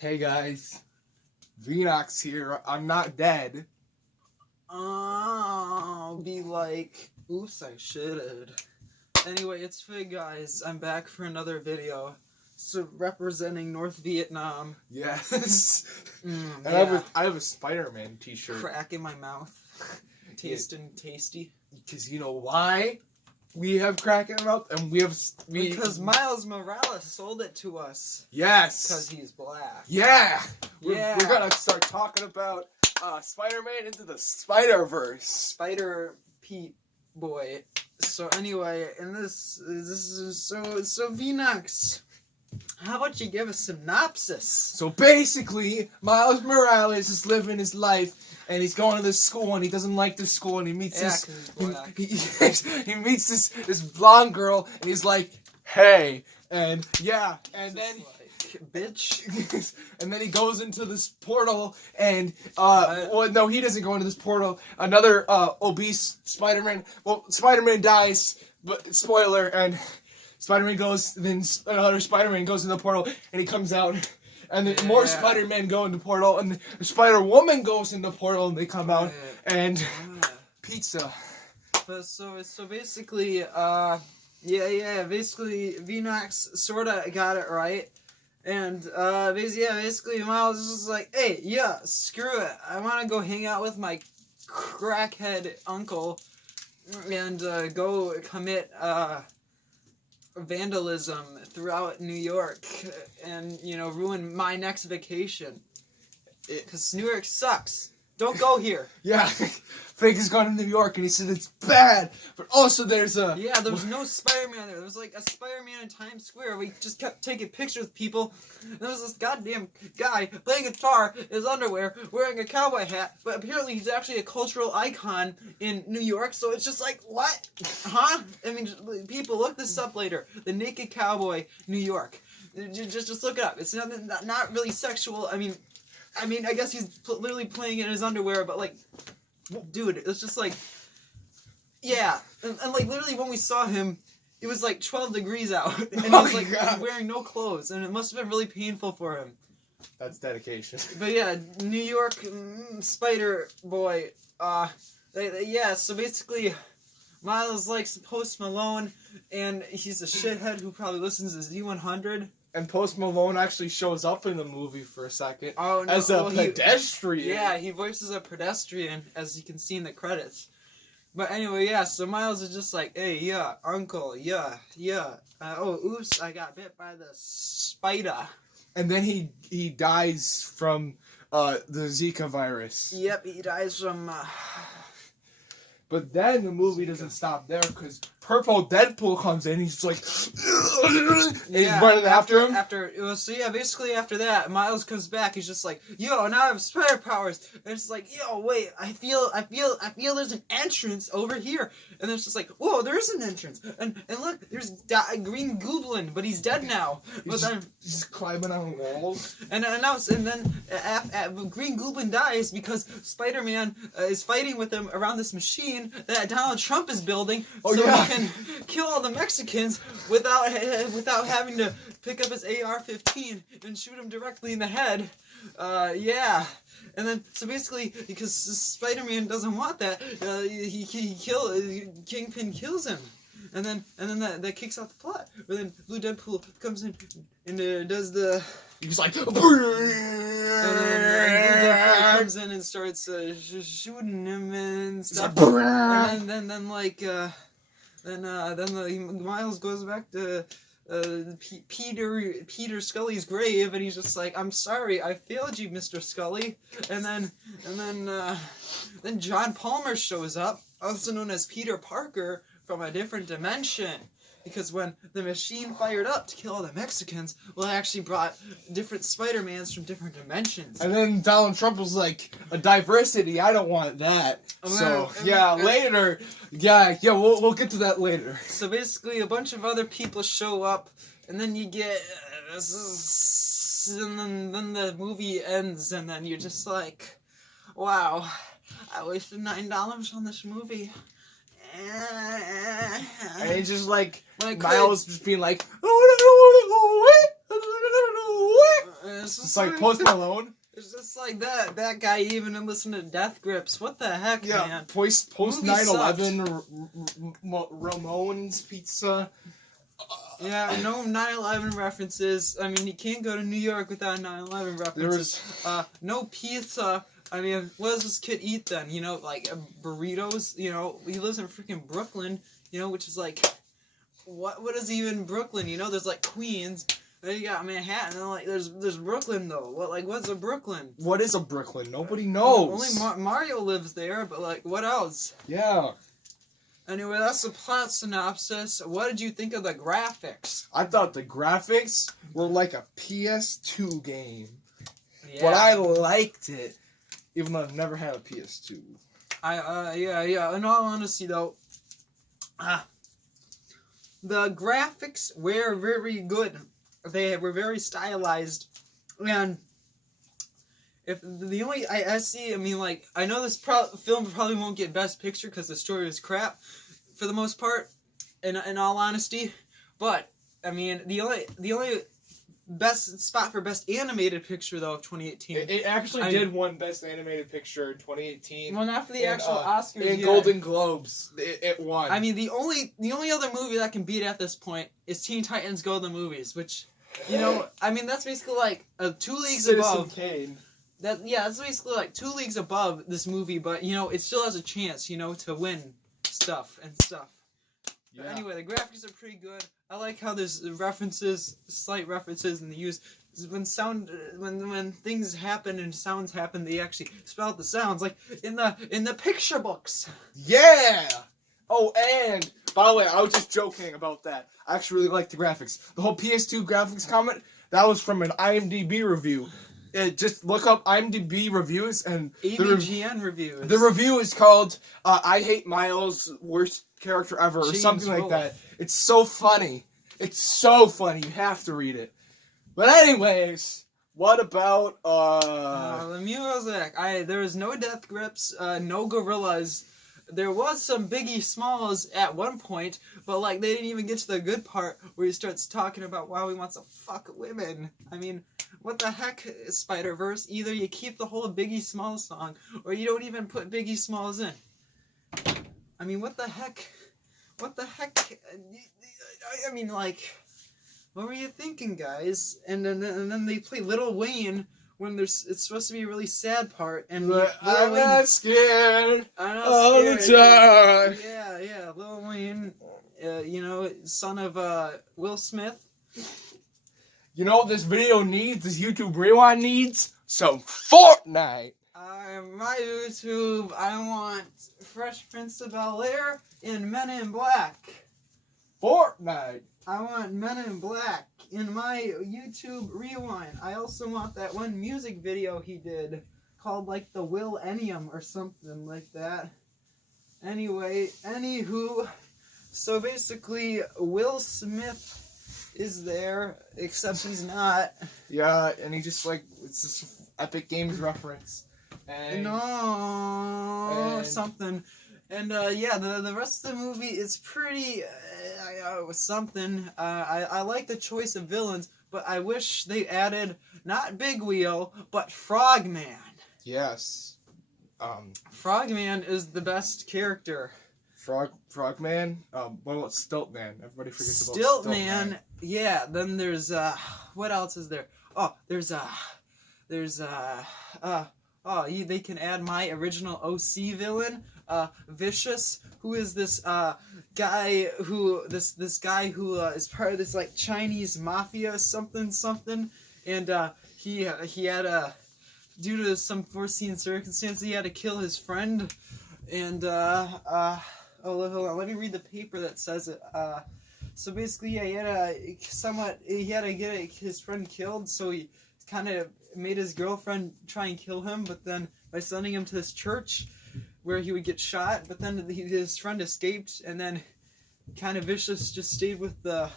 Hey guys, Venox here. I'm not dead. I'll be like, oops, I should've. Anyway, it's Fig, guys. I'm back for another video. So representing North Vietnam. Yes. And I have a Spider-Man t-shirt. Crack in my mouth. Tasting tasty. Because you know why? We have crack in our mouth, and Because Miles Morales sold it to us. Yes. Because he's black. Yeah. Yeah. We're gonna start talking about Spider-Man into the Spider-Verse. Spider Pete boy. So anyway, and this is so Venox. How about you give a synopsis? So basically, Miles Morales is living his life, and he's going to this school, and he doesn't like this school, and he meets he meets this blonde girl, and he's like, "Hey," and then bitch. and then he goes into this portal, and well, no, he doesn't go into this portal. Another obese Spider-Man. Well, Spider-Man dies, but spoiler, and Spider-Man goes. Then another Spider-Man goes in the portal, and he comes out. And then more Spider-Man go in the portal, and the Spider-Woman goes in the portal, and they come out, and pizza. But so basically, basically Venox sorta got it right, and basically Miles is just like, hey, screw it, I want to go hang out with my crackhead uncle, and go commit vandalism throughout New York, and ruin my next vacation, because New York sucks. Don't go here. Yeah, Frank has gone to New York, and he said it's bad, but also there's a... Yeah, there was no Spider-Man there. There was like a Spider-Man in Times Square. We just kept taking pictures with people, and there was this goddamn guy playing guitar in his underwear, wearing a cowboy hat, but apparently he's actually a cultural icon in New York, so it's just like, what? Huh? I mean, people, look this up later. The Naked Cowboy, New York. Just look it up. It's not really sexual. I mean, I guess he's literally playing in his underwear, but like, dude, it's just like, yeah, and like literally when we saw him, it was like 12 degrees out, and he was like wearing no clothes, and it must have been really painful for him. That's dedication. But yeah, New York Spider Boy, so basically, Miles likes Post Malone, and he's a shithead who probably listens to Z100. And Post Malone actually shows up in the movie for a second as a pedestrian. He voices a pedestrian, as you can see in the credits. But anyway, so Miles is just like, hey, uncle, oh, oops, I got bit by the spider. And then he dies from the Zika virus. Yep, he dies from... But then the movie doesn't stop there, because Purple Deadpool comes in, he's just like, and he's running after him. Basically after that, Miles comes back, he's just like, yo, now I have spider powers. And it's like, yo, wait, I feel there's an entrance over here. And it's just like, whoa, there is an entrance. And look, there's Green Goblin, but he's dead now. He's climbing on walls. And then Green Goblin dies because Spider-Man is fighting with him around this machine that Donald Trump is building, he can kill all the Mexicans without having to pick up his AR-15 and shoot him directly in the head. And then so basically, because Spider-Man doesn't want that, Kingpin kills him. And then that kicks off the plot. But then Blue Deadpool comes in and does the... He's like... And then Blue Deadpool comes in and starts shooting him and stuff. And then Miles goes back to Peter Scully's grave, and he's just like, I'm sorry, I failed you, Mr. Scully. And then John Palmer shows up, also known as Peter Parker, from a different dimension, because when the machine fired up to kill all the Mexicans, it actually brought different Spider-Mans from different dimensions. And then Donald Trump was like, a diversity, I don't want that. Later, we'll get to that later. So basically, a bunch of other people show up, and then you get, and then the movie ends, and then you're just like, wow, I wasted $9 on this movie. And it's just like Miles just being like, oh, I don't know what. It's like Post Malone. It's just like that guy even listening to Death Grips. What the heck, Yeah, man? post 9/11 Ramones Pizza. Yeah, no 9/11 references. I mean, you can't go to New York without 9/11 references. No pizza. I mean, what does this kid eat then? You know, like burritos. You know, he lives in freaking Brooklyn. You know, which is like, what is even Brooklyn? You know, there's like Queens. Then you got Manhattan, and like there's Brooklyn though. What's a Brooklyn? What is a Brooklyn? Nobody knows. Only Mario lives there, but like what else? Yeah. Anyway, that's the plot synopsis. What did you think of the graphics? I thought the graphics were like a PS2 game, Yeah. but I liked it, even though I've never had a PS2. Yeah. In all honesty, though, the graphics were very good. They were very stylized, and if the only I see, I mean, like I know this film probably won't get Best Picture because the story is crap, for the most part. In all honesty, but I mean the only best spot for Best Animated Picture though of 2018. It actually did win Best Animated Picture in 2018. Well, not for the actual Oscars. In Golden Globes, it won. I mean, the only other movie that can beat it at this point is Teen Titans Go! The Movies, which, you know, I mean, that's basically like 2 leagues above. Kane. That's basically like 2 leagues above this movie, but you know, it still has a chance, you know, to win stuff. But anyway, the graphics are pretty good. I like how there's slight references, and they use when things happen and sounds happen, they actually spell out the sounds, like in the picture books. Yeah. Oh, and by the way, I was just joking about that. I actually really like the graphics. The whole PS2 graphics comment, that was from an IMDb review. Just look up IMDb reviews and AVGN reviews. The review is called "I Hate Miles, Worst Character Ever" or James something like Wolfe. that. It's so funny. It's so funny. You have to read it. But anyways, what about the music? There was no Death Grips, no gorillas. There was some Biggie Smalls at one point, but like they didn't even get to the good part where he starts talking about why he wants to fuck women. I mean, what the heck, Spider-Verse? Either you keep the whole Biggie Smalls song, or you don't even put Biggie Smalls in. I mean, what the heck? What the heck? I mean, like, what were you thinking, guys? And then they play Lil Wayne when it's supposed to be a really sad part, and I'm not scared I'm not all the scared. time. Yeah, Lil Wayne, you know, son of Will Smith. You know what this video needs? This YouTube Rewind needs? Some Fortnite. My YouTube, I want Fresh Prince of Bel-Air and Men in Black. Fortnite. I want Men in Black in my YouTube Rewind. I also want that one music video he did called like the Will Ennium or something like that. Anyway, anywho, so basically Will Smith is there, except he's not. Yeah, and he just like, it's this Epic Games reference. And Something. And yeah, the rest of the movie is pretty something. I like the choice of villains, but I wish they added not Big Wheel, but Frogman. Yes. Frogman is the best character. Frogman. What about Stiltman? Everybody forgets about Stiltman. Yeah. Then there's what else is there? Oh, they can add my original OC villain, Vicious, who is this guy who is part of this like Chinese mafia something, and he had due to some foreseen circumstance he had to kill his friend, and hold on, let me read the paper that says it. So basically, yeah, he had to get his friend killed, so he kind of made his girlfriend try and kill him, but then by sending him to this church where he would get shot, but then his friend escaped, and then kind of Vicious just stayed with the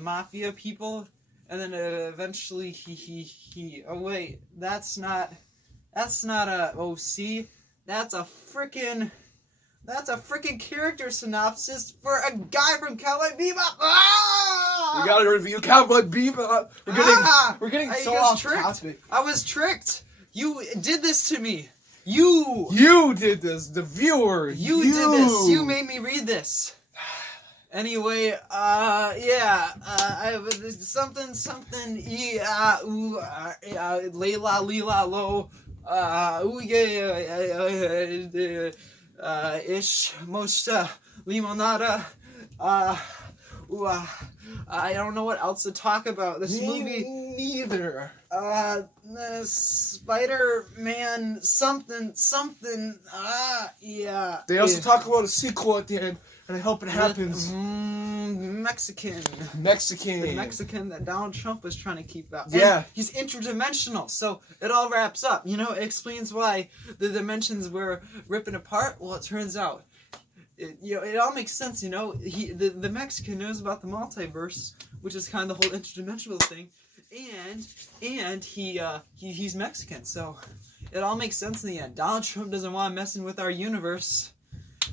mafia people, and then eventually he oh wait, that's not a OC, that's a freaking character synopsis for a guy from Cowboy Bebop. Ah! We gotta review Cowboy Bebop. We're getting so off topic. I was tricked. You did this to me. You did this. The viewer. You did this. You made me read this. Anyway, I have something, Layla, Lila, Lo, ish, most, limonada, I don't know what else to talk about. This movie. Neither. Spider-Man, something, yeah. They also talk about a sequel at the end, and I hope it happens. Mexican. The Mexican that Donald Trump was trying to keep out. Yeah. And he's interdimensional, so it all wraps up. You know, it explains why the dimensions were ripping apart. Well, it turns out, it all makes sense. You know, the Mexican knows about the multiverse, which is kind of the whole interdimensional thing, and he's Mexican, so it all makes sense in the end. Donald Trump doesn't want messing with our universe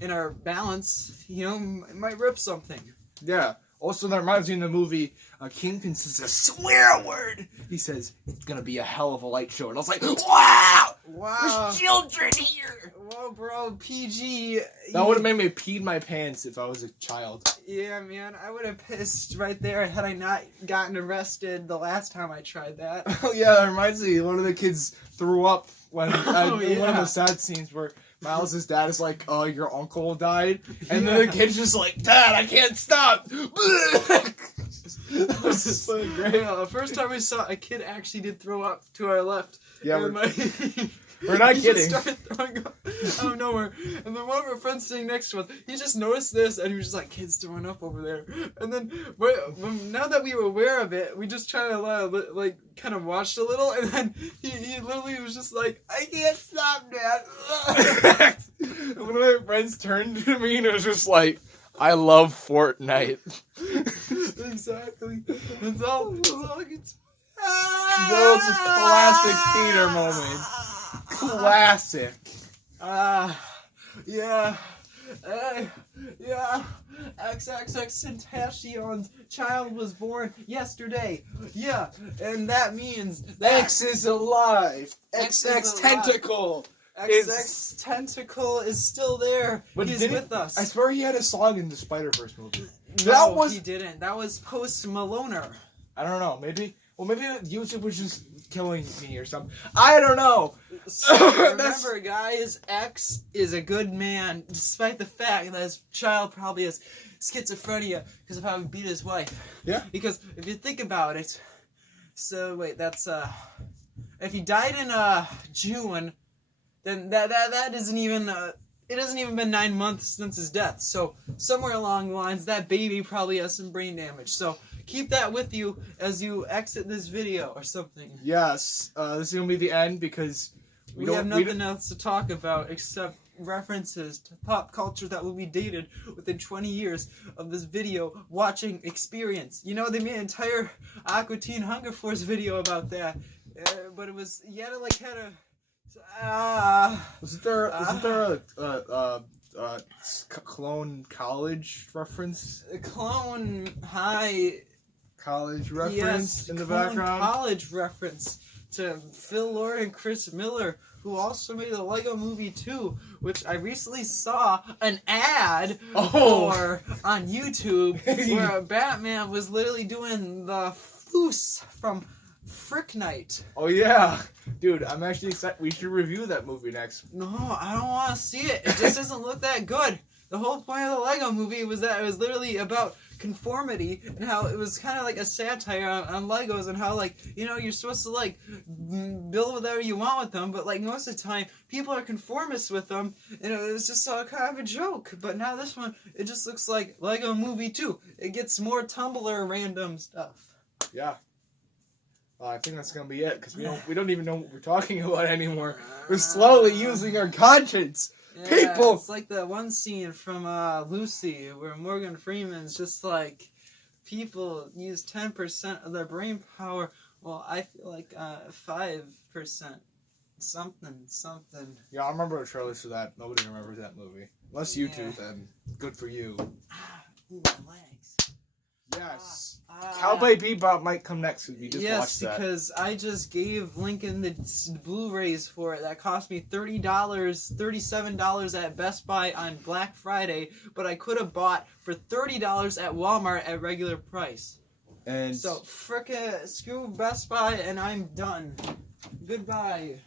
and our balance. You know, it might rip something. Yeah. Also, that reminds me of the movie Kingpin says a swear word. He says, it's gonna be a hell of a light show. And I was like, wow! There's children here! Whoa, bro, PG. That would have made me pee my pants if I was a child. Yeah, man, I would have pissed right there had I not gotten arrested the last time I tried that. Oh, yeah, that reminds me. One of the kids threw up when one of the sad scenes where Miles' dad is like, oh, your uncle died. And then the kid's just like, Dad, I can't stop. That was so great. Yeah, the first time we saw a kid actually did throw up to our left. Yeah, we're not he kidding. Just started throwing up out of nowhere. And then one of our friends sitting next to us, he just noticed this and he was just like, kids throwing up over there. And then now that we were aware of it, we just tried to like kind of watched a little, and then he literally was just like, I can't stop, Dad. One of my friends turned to me and was just like, I love Fortnite. Exactly. That's all I can say. That was a classic Peter moment. Classic. Yeah. Yeah. XXX Tentacion's child was born yesterday. Yeah. And that means that X is alive. XX Tentacle. XX Tentacle is still there. But he's with us. I swear he had a song in the Spider-Verse movie. No, he didn't. That was Post Maloner. I don't know. Maybe YouTube was just killing me or something. I don't know. So remember, guys, X is a good man, despite the fact that his child probably has schizophrenia because of how he beat his wife. Yeah. Because if you think about it, so wait, that's if he died in June, then that isn't even it hasn't even been 9 months since his death. So somewhere along the lines, that baby probably has some brain damage. So keep that with you as you exit this video or something. Yes, this is gonna be the end because we have nothing else to talk about except references to pop culture that will be dated within 20 years of this video watching experience. You know, they made an entire Aqua Teen Hunger Force video about that, but it was Wasn't there a Clone College reference? Clone High College reference in the background? College reference to Phil Lord and Chris Miller, who also made the Lego Movie 2, which I recently saw an ad for on YouTube where Batman was literally doing the floose from Frick Night. Oh yeah, dude, I'm actually excited. We should review that movie next. No, I don't want to see it. It just doesn't look that good. The whole point of the Lego Movie was that it was literally about conformity and how it was kind of like a satire on Legos and how, like, you know, you're supposed to like build whatever you want with them, but like most of the time people are conformists with them, and it was just kind of a joke. But now this one, it just looks like Lego Movie 2. It gets more Tumblr random stuff. Yeah. I think that's gonna be it because we don't even know what we're talking about anymore. We're slowly using our conscience. Yeah, People. It's like that one scene from Lucy where Morgan Freeman's just like, people use 10% of their brain power. Well, I feel like 5%. Something. Yeah, I remember the trailers for that. Nobody remembers that movie. Unless you two, then good for you. Ooh, my legs. Yes. Cowboy Bebop might come next because we just watched that. Yes, because I just gave Lincoln the Blu-rays for it. That cost me $30, $37 at Best Buy on Black Friday, but I could have bought for $30 at Walmart at regular price. And so frickin' screw Best Buy, and I'm done. Goodbye.